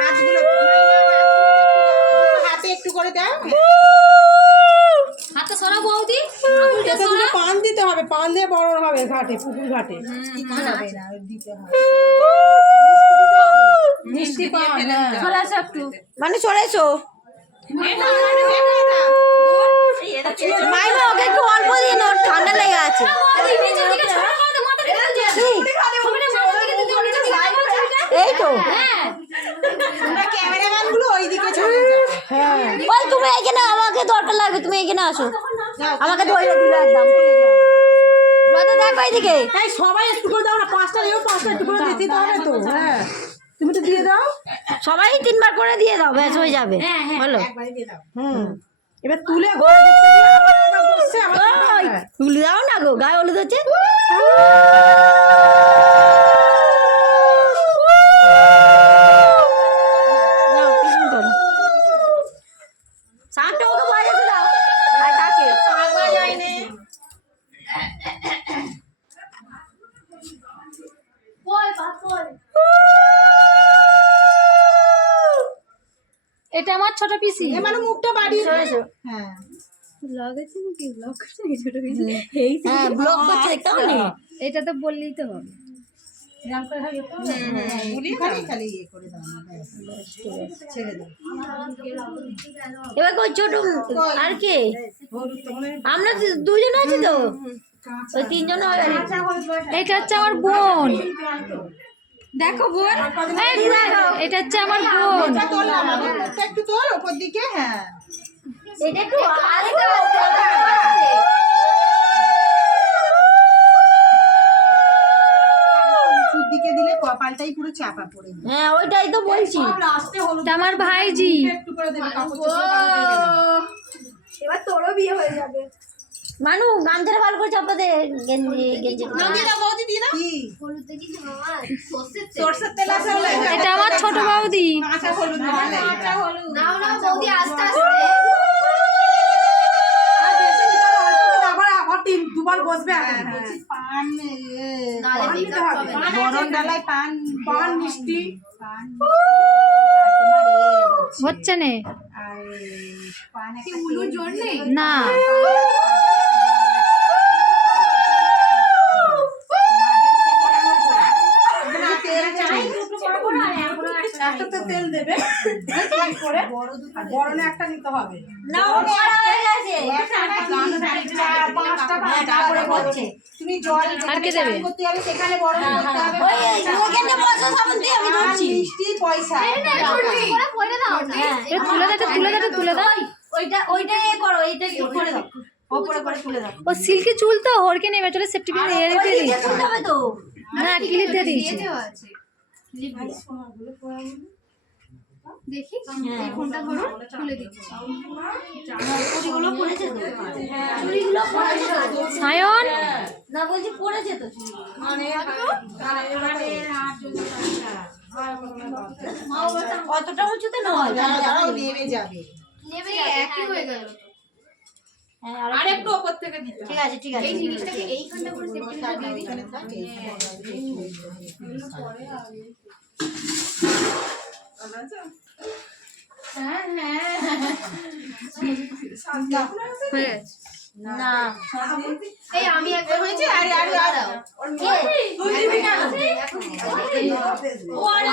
হাতগুলো হাতে একটু করে দাও। হাতটা সরা বৌদি, পান দিতে হবে, পান দিয়ে বড় হবে ঘাটে, পুকুর ঘাটে দিতে হবে মিষ্টি পান। চলে আসো একটু, মানে চলে এসো মাইমা, ওকে একটু অল্প দিন, ওর ঠান্ডা লেগে আছে। এই তো ক্যামেরাম্যান গুলো ওইদিকে চলে যাও। হ্যাঁ ওই তুমি এখানে, আমাকে দরকার লাগবে, তুমি এখানে আসো, আমাকে ধরে দিলে একদম দেখো এইদিকে। তাই সবাই একটু করে দাও না, পাঁচটা দিও, পাঁচটা একটু করে দিতে হবে তো। হ্যাঁ তুমি তো দিয়ে দাও, সবাই 3বার করে দিয়ে দাও, ব্যাস হয়ে যাবে। বলো এবার তুলে ঘরে দেখতে দিয়ে আবার একবার বসছে, আবার তুলে দাও না গো, গায়ে হলুদ হচ্ছে। নাও, পিছন করো। শাকটা ওকে বাজাতে দাও। আর কাকে? এটা আমার ছোট পিসি। মানে মুখটা বাড়িয়ে হ্যাঁ লাগাইছে নাকি, ব্লগ করছে নাকি ছোট পিসি? এই হ্যাঁ, ব্লক করছে, দেখতে হবে না? এটা তো বললেই তো হবে। এবার কই ছোট আর কে? আমরা দুজন আছি তো, ওই 3 জন হয়ে গেছে। এটা হচ্ছে আমার বোন, দেখো বোন, এটা হচ্ছে আমার বোন। একটু তোল ওপর দিকে। হ্যাঁ এটা একটু দিকে দিলে কপালটাই পুরো চাপা পড়ে যায়। হ্যাঁ, ওইটাই তো বলছি। এটা আমার ভাইজি। একটু করে দেবে কাপড়। এবার তোরও বিয়ে হয়ে যাবে। মানু গামছাটা ভালো করে চাপা দে, গেঞ্জি গেঞ্জি কি সরষের তেল আছে বলে এটা আমার ছোট বৌদি। কাঁচা হলুদ দিলে নাও নাও বৌদি, আস্তে আস্তে। আর বেশি দিলে অল্প দিলে আবার আবার দুবার বসবে। পান গরম ডালায় পান, পান মিষ্টি পান হচ্ছে না আর পান একটা উলুর জোর নেই না। তেল দেবে করে বড় না একটা নিতে হবে না, ও বড় হয়ে গেছে। তারপরে হচ্ছে তুমি জল আর কে দেবে? করতে যাবে সেখানে বড় করতে হবে। ওই ওখানে বসো, সাবুন দিয়ে আমি ধরছি। মিষ্টি পয়সা এটা তুলে দাও, তুলে দাও, তুলে দাও। ওইটা এ করো, এইটা কি করে দাও, ওপরে করে তুলে দাও। ও সিল্কি চুল তো, হরকে নেমে চলে সেফটি পিন এর ওই দিয়ে দিকে দিয়েছে। তুলতে হবে তো। না, ক্লিপ দিয়ে দিয়েছে। দেখি এই ফোনটা ধরো, খুলে দিচ্ছি। চুড়িগুলো পড়েছে তো, চুড়িগুলো পড়েছে তো। সায়ন, না বলছি পড়েছে তো চুড়িগুলো। অতটা উঁচুতে নয়, নেমে যাবে। একই হয়ে গেল। হ্যাঁ, আর একটু উপর থেকে দিতে ঠিক আছে, ঠিক আছে। এই জিনিসটাকে এইখানটা করে সেফটি পিনটা দিয়ে দিই। হ্যাঁ হ্যাঁ হয়ে গেছে। না, এই আমি একটা হয়েছে। আর আর আর কে? তুই দিবি কেন? ও আরে